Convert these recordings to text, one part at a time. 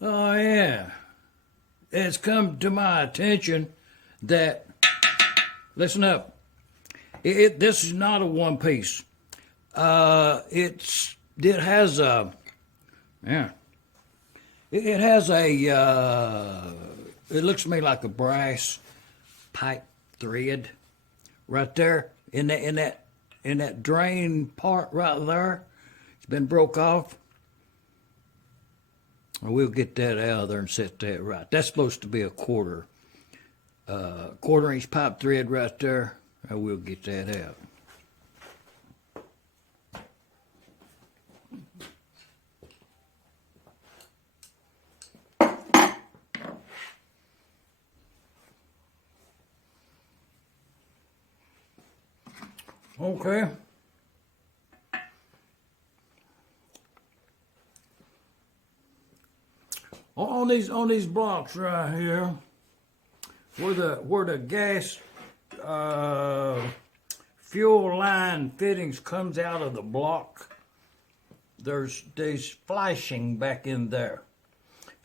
Oh, yeah. It's come to my attention that, listen up, this is not a one piece. It has a, yeah, it has a, it looks to me like a brass pipe thread right there in that drain part right there. It's been broke off. We'll get that out of there and set that right. That's supposed to be a quarter-inch pipe thread right there. We'll get that out. Okay. On these blocks right here, where the gas fuel line fittings comes out of the block, there's flashing back in there.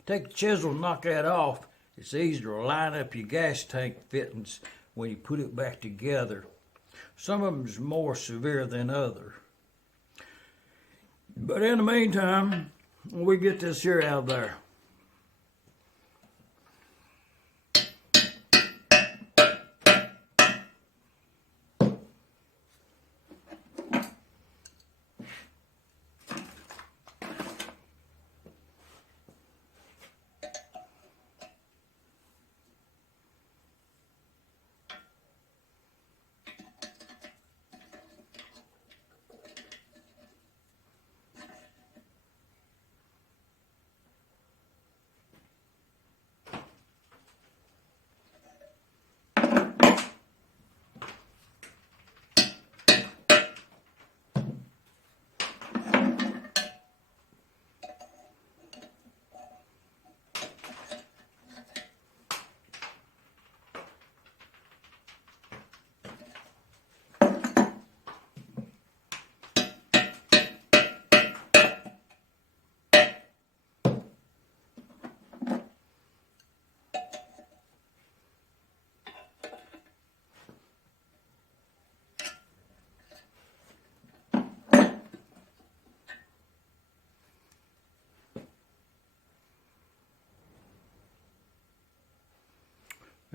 Take the chisel, knock that off. It's easier to line up your gas tank fittings when you put it back together. Some of them is more severe than others. But in the meantime, we get this here out there.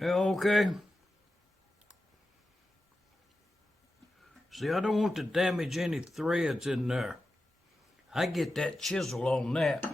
Yeah, okay. See, I don't want to damage any threads in there. I get that chisel on that.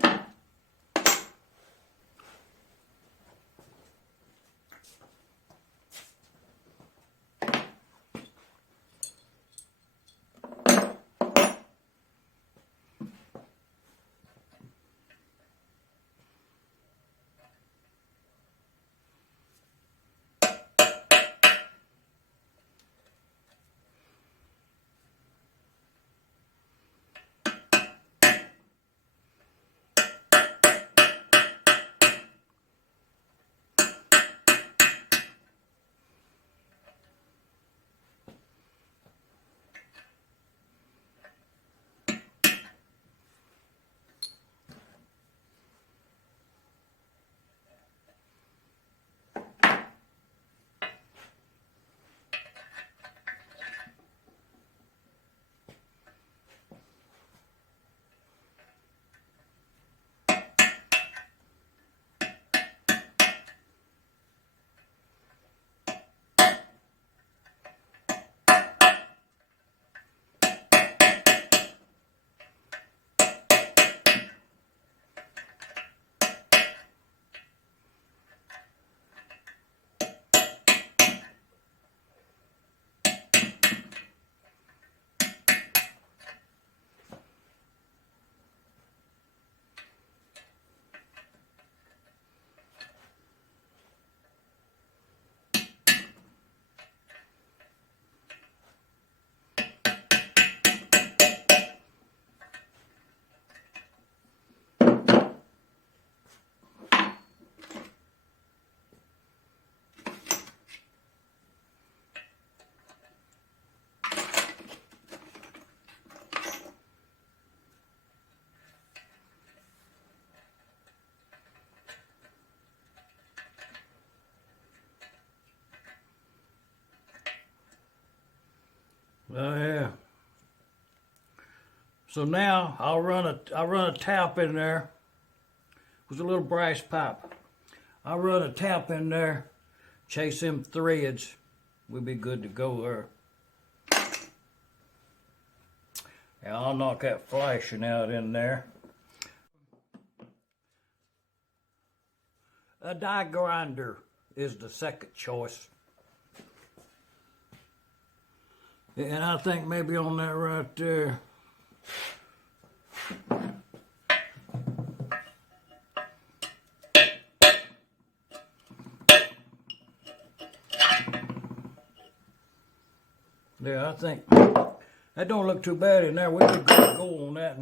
Oh yeah. So now I'll run a tap in there with a little brass pipe. I'll run a tap in there, chase them threads. We'll be good to go there. And I'll knock that flashing out in there. A die grinder is the second choice. And I think maybe on that right there. Yeah, I think that don't look too bad in there. We could go on that.